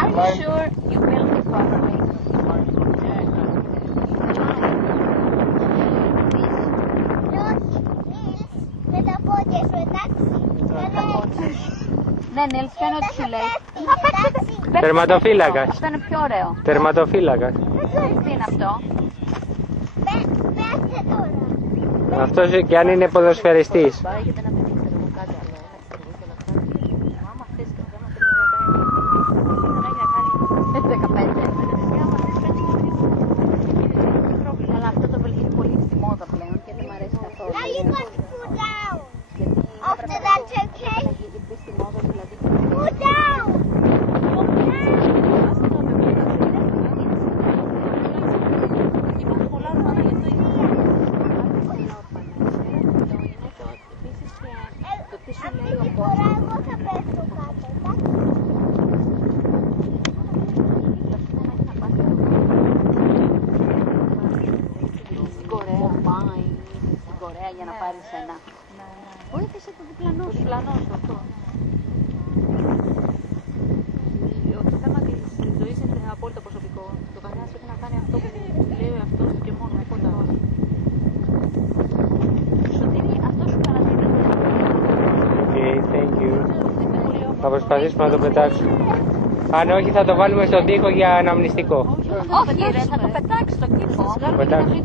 Are you sure you will be properly? Ναι, Νίλς, φαίνεται ότι σου λέει. Τερματοφύλακας. Αυτό είναι πιο ωραίο. Τερματοφύλακας. Τι είναι αυτό? Αυτός και αν είναι ποδοσφαιριστής. Αλλά αυτό το είναι πολύ στη μόδα πλέον και δεν μου αρέσει καθόλου. After that, okay? Put down! Στην Κορέα για να πάρεις ένα. Βοήθησε το διπλανό σου. Αυτό. Το θέμα της ζωής είναι απόλυτα προσωπικό. Το καθένας πρέπει να κάνει αυτό που λέει αυτός και μόνο, τίποτα όχι. Σωτήρη, αυτό σου παραδίδεται. Okay, thank you. Θα προσπαθήσουμε να το πετάξουμε. Αν όχι θα το βάλουμε στον τοίχο για αναμνηστικό. Όχι ρε, θα το πετάξεις στον κήπο. Πετάξουμε.